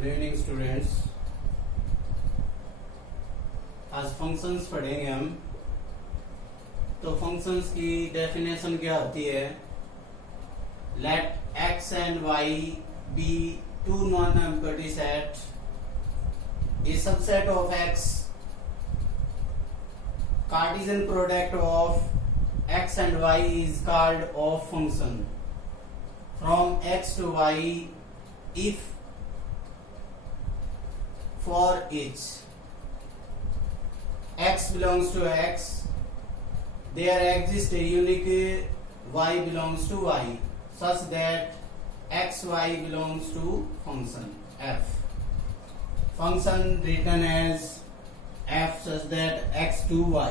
Good evening students. आज functions पढ़ेंगे हम। तो फंक्शंस की डेफिनेशन क्या होती है? Let X and Y be two non empty set, a subset of X, Cartesian product of X and Y is called of function from X to Y if for each x belongs to x there exists a unique y belongs to y such that xy belongs to function f. Function written as f such that x to y.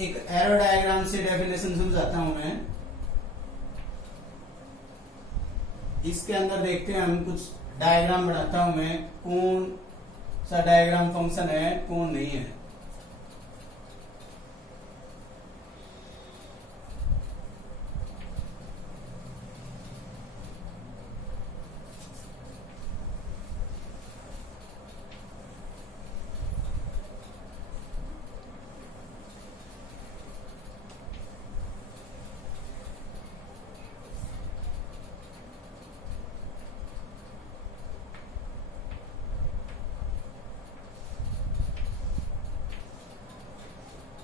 एक arrow diagram से definition समझाता हूं मैं। इसके अंदर देखते हैं हम, कुछ डायग्राम बनाता हूं मैं। कौन सा डायग्राम फंक्शन है, कौन नहीं है।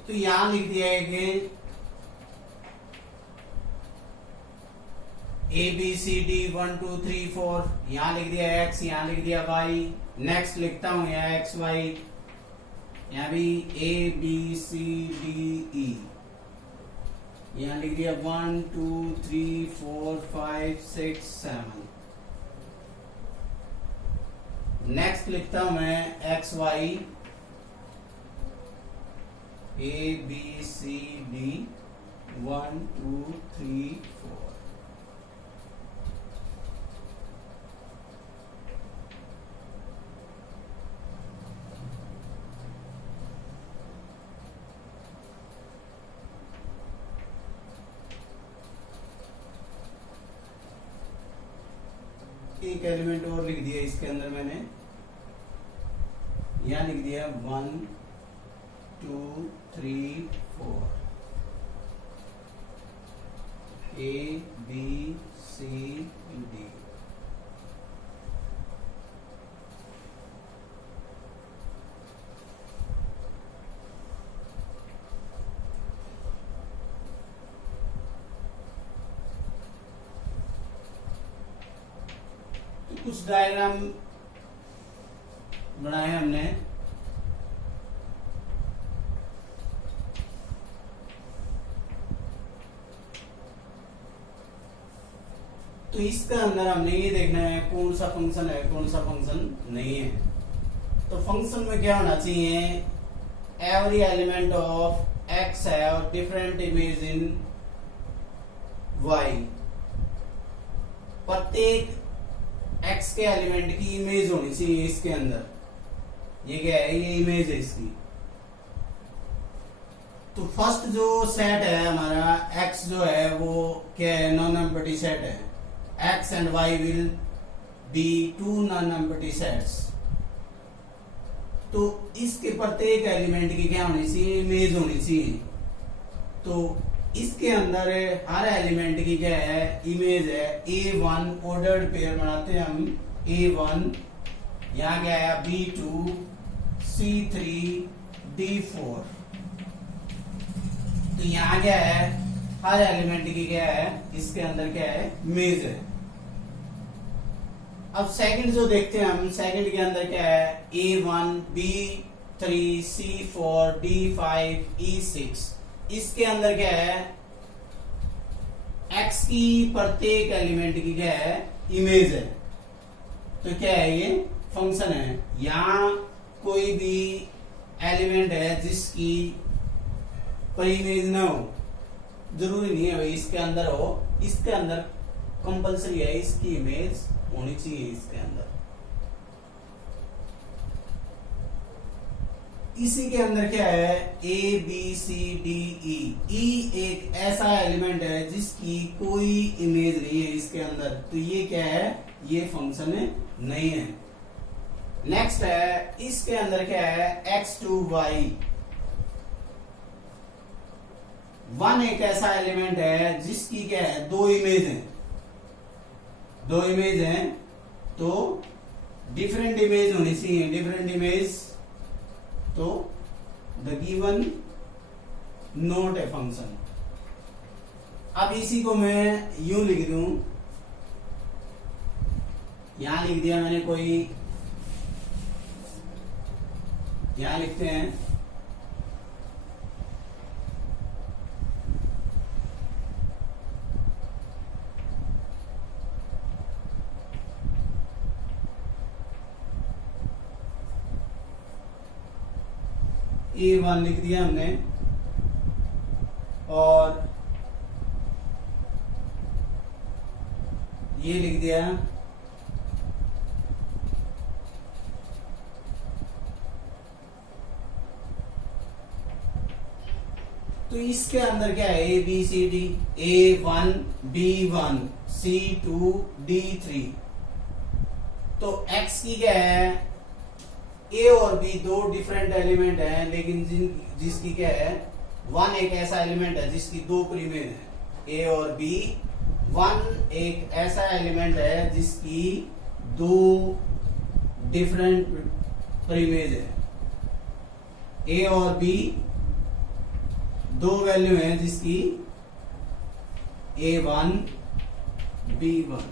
तो यहां लिख दिया है कि ए बी सी डी 1 2 3 4, यहां लिख दिया एक्स, यहां लिख दिया वाई। नेक्स्ट लिखता हूं यहाँ एक्स वाई, यहां भी A B C D E, यहां लिख दिया 1 2 3 4 5 6 7। नेक्स्ट लिखता हूं मैं X Y, A B C D 1 2 3 4। एक एलिमेंट और लिख दिया इसके अंदर मैंने, यहां लिख दिया 1 2 3 4 A B C D। तो कुछ डायग्राम बनाए हमने। तो इसके अंदर हमने ये देखना है कौन सा फंक्शन है, कौन सा फंक्शन नहीं है। तो फंक्शन में क्या होना चाहिए? Every element of X have different image in Y. प्रत्येक एक्स के एलिमेंट की इमेज होनी चाहिए इसके अंदर। ये क्या है? ये इमेज है इसकी। तो फर्स्ट जो सेट है हमारा एक्स जो है वो क्या है? नॉन एम्प्टी सेट है। X and Y will be two non-empty sets। तो इसके प्रत्येक एलिमेंट की क्या होनी चाहिए? इमेज होनी चाहिए। तो इसके अंदर हर एलिमेंट की क्या है? इमेज है। A1 ऑर्डर्ड पेयर बनाते हैं हम। A1 यहाँ क्या है? B2 C3 D4। तो यहाँ क्या है? हर एलिमेंट की क्या है? इसके अंदर क्या है? इमेज है। अब सेकंड जो देखते हैं हम, सेकंड के अंदर क्या है? A1 B3 C4 D5 E6। इसके अंदर क्या है? X की प्रत्येक एलिमेंट की क्या है? इमेज है। तो क्या है? ये फंक्शन है। यहां कोई भी एलिमेंट है जिसकी पर इमेज ना हो, जरूरी नहीं है भाई इसके अंदर हो। इसके अंदर कंपलसरी है, इसकी इमेज होनी चाहिए इसके अंदर। इसी के अंदर क्या है, A B C D E, ई एक ऐसा एलिमेंट है जिसकी कोई इमेज नहीं है इसके अंदर, तो ये क्या है, ये फंक्शन नहीं है। नेक्स्ट है, इसके अंदर क्या है, एक्स टू वाई, वन एक ऐसा एलिमेंट है जिसकी क्या है, दो इमेज है, दो इमेज है, तो डिफरेंट इमेज होनी चाहिए, डिफरेंट इमेज, तो the given not a function. अब इसी को मैं यूं लिख दूं, यहां लिख दिया मैंने, कोई यहां लिखते हैं, A1 लिख दिया हमने, और ये लिख दिया, तो इसके अंदर क्या है, A B C D, A1 B1 C2 D3, तो x की क्या है, ए और बी दो डिफरेंट एलिमेंट हैं, लेकिन जिसकी क्या है, वन एक ऐसा एलिमेंट है जिसकी दो प्रीमेज है, ए और बी, वन एक ऐसा एलिमेंट है जिसकी दो डिफरेंट प्रीमेज है, ए और बी दो वैल्यू है जिसकी A1 B1,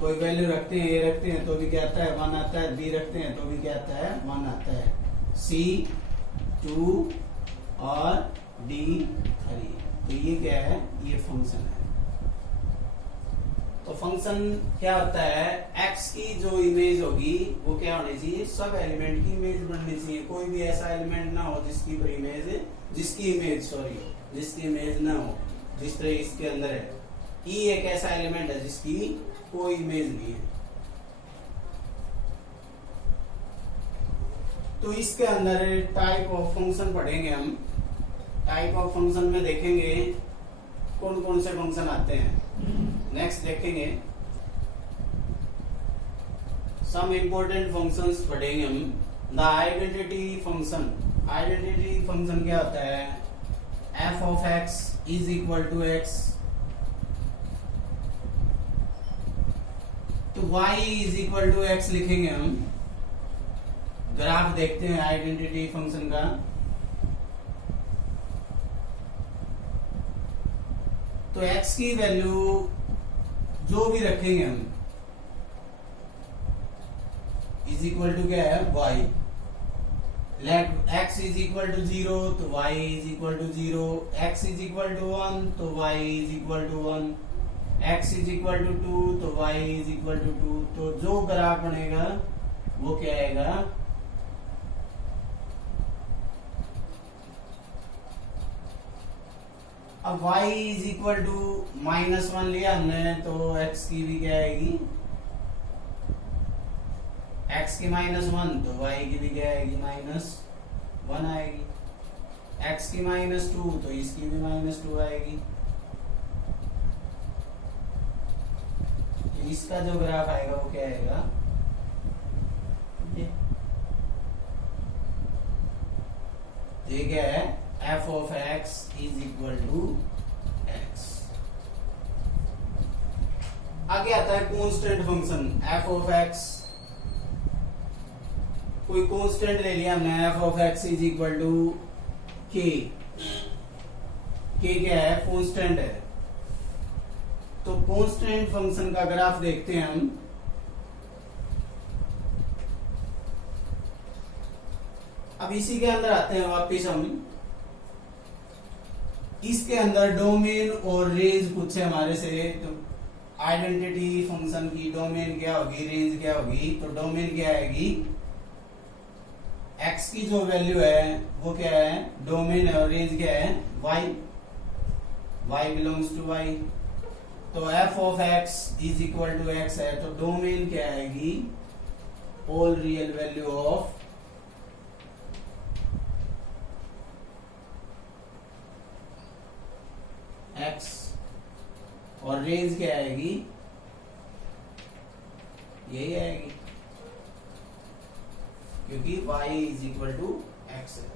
कोई वैल्यू रखते हैं, ए रखते हैं तो भी क्या आता है, 1 आता है, बी रखते हैं तो भी क्या आता है, 1 आता है, C2 और D3, तो ये क्या है, ये फंक्शन है। तो फंक्शन क्या होता है, x की जो इमेज होगी वो क्या होनी चाहिए, सब एलिमेंट की इमेज बननी चाहिए, कोई भी ऐसा एलिमेंट ना हो जिसकी इमेज ना हो, जिस तरह इसके अंदर है, ई एक ऐसा एलिमेंट है जिसकी कोई इमेज नहीं है। तो इसके अंदर टाइप ऑफ फंक्शन पढ़ेंगे हम, टाइप ऑफ फंक्शन में देखेंगे कौन कौन से फंक्शन आते हैं। नेक्स्ट देखेंगे सम इंपॉर्टेंट फंक्शंस पढ़ेंगे हम। The identity function, identity function क्या होता है, F of X is equal to X, तो y is equal to X लिखेंगे हम। ग्राफ देखते हैं आइडेंटिटी फंक्शन का, तो x की वैल्यू जो भी रखेंगे हम इज इक्वल टू क्या है, y, let x is equal to 0 तो y is equal to 0, x is equal to 1 तो y is equal to 1, x is equal to 2 तो y इज इक्वल टू 2, तो जो ग्राफ बनेगा वो क्या आएगा, अब y इज इक्वल टू -1 लिया हमने, तो x की भी क्या आएगी, x की -1 तो y की भी क्या आएगी, -1 आएगी, x की -2 तो इसकी भी -2 आएगी। इसका जो ग्राफ आएगा वो क्या आएगा, ये क्या है, f of x is equal to x। आगे आता है constant function, f of x, कोई कांस्टेंट ले लिया हमने, f of x is equal to k, k क्या है, कांस्टेंट है, तो कांस्टेंट फंक्शन का ग्राफ देखते हैं हम। अब इसी के अंदर आते हैं वापिस हम, इसके अंदर डोमेन और रेंज पूछे हमारे से, तो आइडेंटिटी फंक्शन की डोमेन क्या होगी, रेंज क्या होगी, तो डोमेन क्या आएगी, x की जो वैल्यू है वो क्या है, डोमेन है, और रेंज क्या है, y बिलोंग्स टू y, तो f of x is equal to x है, तो डोमेन क्या आएगी, ऑल रियल वैल्यू ऑफ और रेंज क्या आएगी, यही आएगी, क्योंकि y is equal to X है।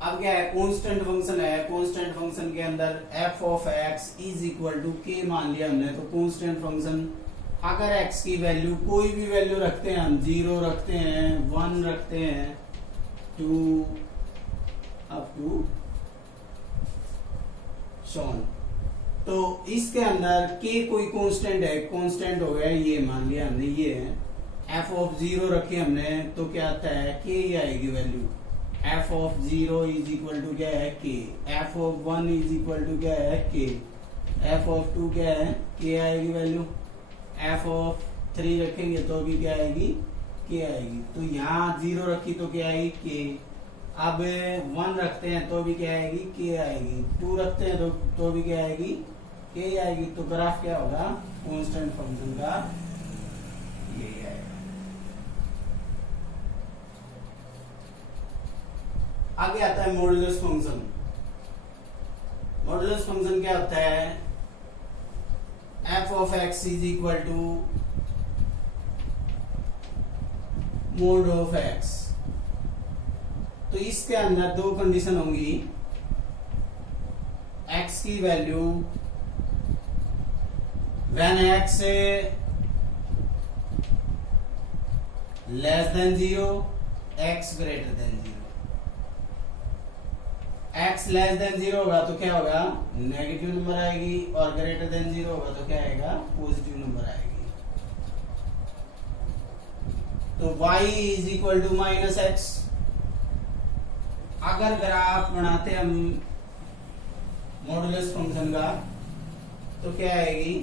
अब क्या है, कांस्टेंट फंक्शन है, कांस्टेंट फंक्शन के अंदर f of x is equal to k मान लिया हमने। तो कांस्टेंट फंक्शन अगर x की वैल्यू कोई भी वैल्यू रखते हैं हम, 0 रखते हैं, 1 रखते हैं, 2 अप टू शॉन, तो इसके अंदर k कोई कांस्टेंट है, कांस्टेंट हो गया, ये मान लिया हमने, ये है f ऑफ 0 रखी हमने, तो क्या आता है, k ही आएगी value. f of 0 is equal to क्या है, k, f of 1 is equal to क्या है, k, f ऑफ 2 क्या है, k आएगी वैल्यू, f ऑफ 3 रखेंगे तो भी क्या आएगी, k आएगी। तो यहाँ 0 रखी तो क्या आएगी, k। अब 1 रखते हैं तो भी क्या आएगी, k आएगी। 2 रखते हैं तो भी क्या आएगी, k आएगी। तो ग्राफ क्या होगा कांस्टेंट फंक्शन का, ये आएगा। आगे आता है मॉडुलस फंक्शन। मॉडुलस फंक्शन क्या होता है, f of x is equal to mod of x। तो इसके अंदर दो कंडीशन होंगी, x की value when x less than 0, x greater than 0। x less than 0 होगा तो क्या होगा, नेगेटिव नंबर आएगी, और ग्रेटर देन 0 होगा तो क्या आएगा, पॉजिटिव नंबर आएगी। तो y is equal to minus X. अगर ग्राफ बनाते हम मॉडुलस फंक्शन का, तो क्या आएगी,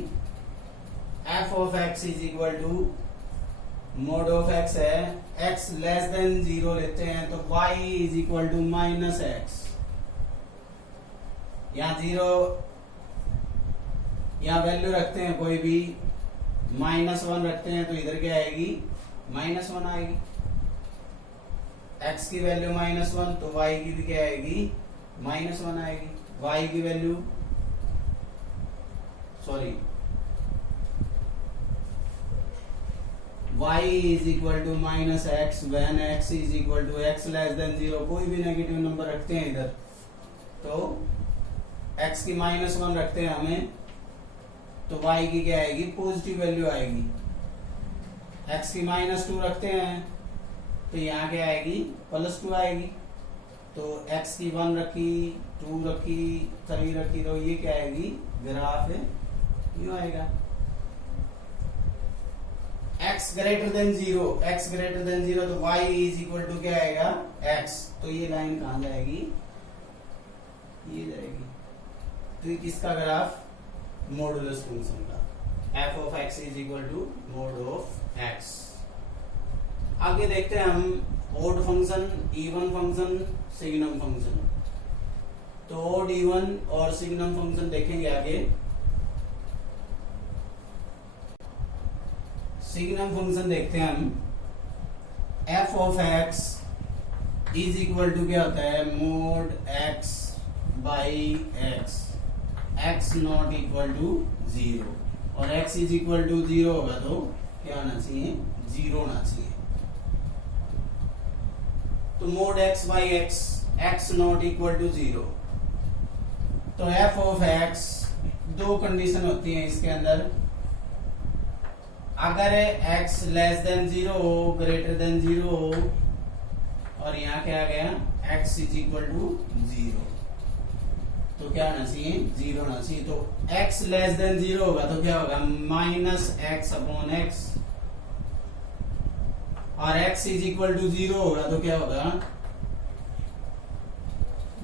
f of x is equal to mod of x है, x लेस देन 0 लेते हैं तो y is equal to minus X. यहाँ 0, यहाँ वैल्यू रखते हैं कोई भी, -1 रखते हैं तो इधर क्या आएगी, -1 आएगी। x की वैल्यू -1 तो y की भी क्या आएगी, -1 आएगी। y की value y is equal to minus X when x is equal to x less than 0। कोई भी नेगेटिव नंबर रखते हैं इधर, तो x की -1 रखते हैं हमें, तो y की क्या आएगी, पॉजिटिव वैल्यू आएगी। x की -2 रखते हैं तो यहाँ क्या आएगी, +2 आएगी। तो x की 1 रखी, 2 रखी, 3 रखी, तो ये क्या आएगी, ग्राफ यूं आएगा। x greater than 0, x greater than 0 तो y इज इक्वल टू क्या आएगा, x। तो ये लाइन कहां जाएगी, ये जाएगी। तो किसका ग्राफ, मॉडुलस फंक्शन का, f of x is equal to mod of x। आगे देखते हैं हम odd function, even function, signum function. तो ओड, इवन और सिग्नम फंक्शन देखेंगे आगे। सिग्नम फंक्शन देखते हैं हम, f of x is equal to क्या होता है, mod x by x, x not equal to 0, और x इज इक्वल टू 0 होगा तो क्या होना चाहिए, 0 होना चाहिए। तो mod x by x, x not equal to 0। तो f ऑफ x, दो कंडीशन होती हैं इसके अंदर, अगर x लेस देन 0 हो, ग्रेटर देन 0 हो, और यहाँ क्या आ गया, x इज इक्वल टू 0, तो क्या होना चाहिए, 0 होना चाहिए। तो x लेस देन 0 होगा तो क्या होगा, -x अपॉन x, और x इज इक्वल टू 0 होगा तो क्या होगा,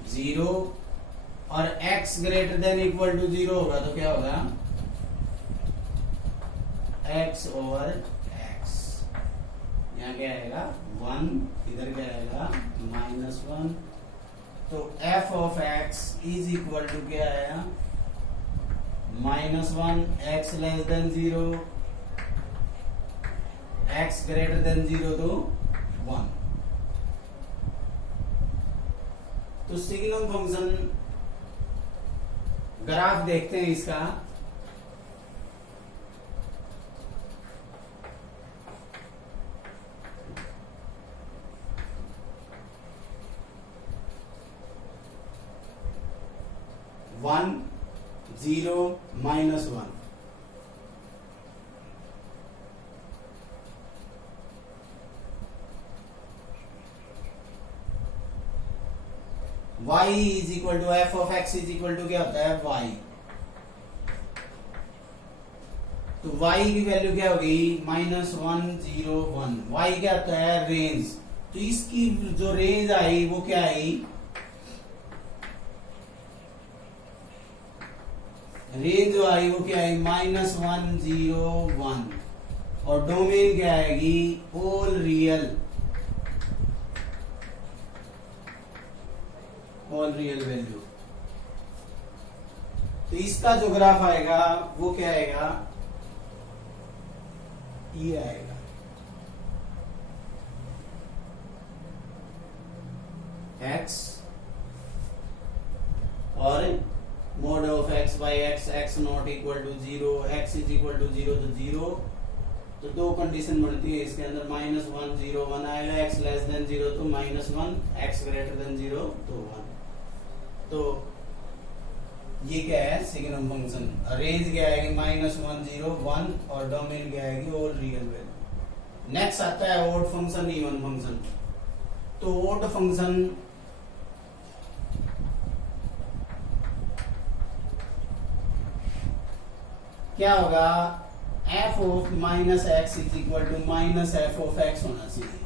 0, और x greater than equal to 0 होगा तो क्या होगा, x ओवर x। यहाँ क्या आएगा, 1, इधर क्या आएगा, -1। तो f of x is equal to क्या आया, -1, x less than 0, x greater than 0 तो 1। तो सिग्नम फंक्शन ग्राफ देखते हैं इसका। One, zero, -1। y is equal to F of X is equal to क्या होता है y। तो y की वैल्यू क्या होगी -1, 0, 1। y क्या होता है रेंज। तो इसकी जो रेंज आई वो क्या आई, रेंज जो आई वो क्या आई -1, 0, 1। और डोमेन क्या आएगी all real, all real value. तो इसका जो ग्राफ आएगा वो क्या आएगा, ये आएगा। x और mod of x by X, x not equal to 0, x is equal to 0 तो 0। तो दो कंडीशन बनती है इसके अंदर, -1, 0, 1 आएगा। x लेस देन 0 तो -1, x ग्रेटर देन 0 तो 1। तो ये क्या है सिग्नम फंक्शन। रेंज क्या आएगी -1, 0, 1 और डोमेन क्या आएगी ऑल रियल वैल्यू। नेक्स्ट आता है ओड फंक्शन, इवन फंक्शन। तो ओड फंक्शन क्या होगा, f of -x is equal to -f of x होना चाहिए।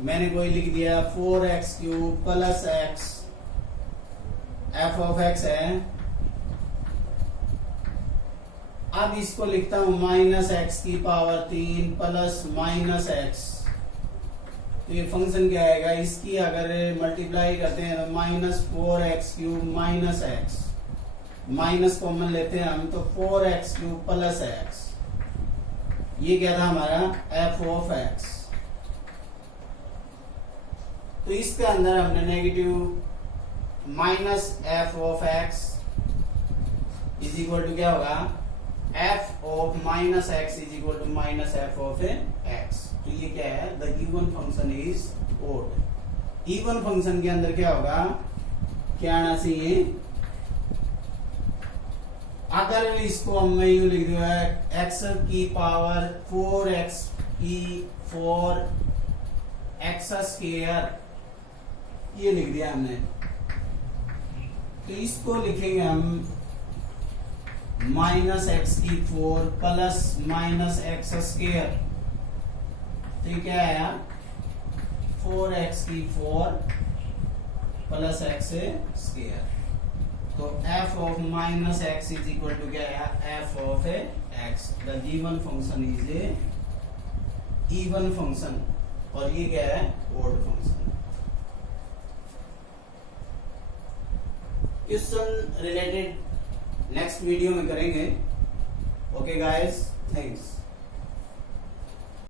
मैंने कोई लिख दिया 4x³ plus x, f of x है। अब इसको लिखता हूं -x³ प्लस -x। तो ये फंक्शन क्या आएगा, इसकी अगर मल्टीप्लाई करते हैं तो -4x³ -x, माइनस कॉमन लेते हैं हम तो 4x³ प्लस x। ये क्या था हमारा f ऑफ x। तो इसके अंदर हमने negative -f of x is equal to क्या होगा, f of -x is equal to -f of x। तो ये क्या है, the given function is odd. Even function के अंदर क्या होगा, क्या आना चाहिए, अगर इसको हम यूं लिख दिया है x की पावर 4x की 4x², ये लिख दिया हमने। तो इसको लिखेंगे हम -x⁴ प्लस -x²। तो ये क्या आया 4x⁴ प्लस x²। तो f of -x is equal to क्या आया, f of x। The given function is a even function और ये क्या है odd function. Question related next video में करेंगे। Okay guys, thanks.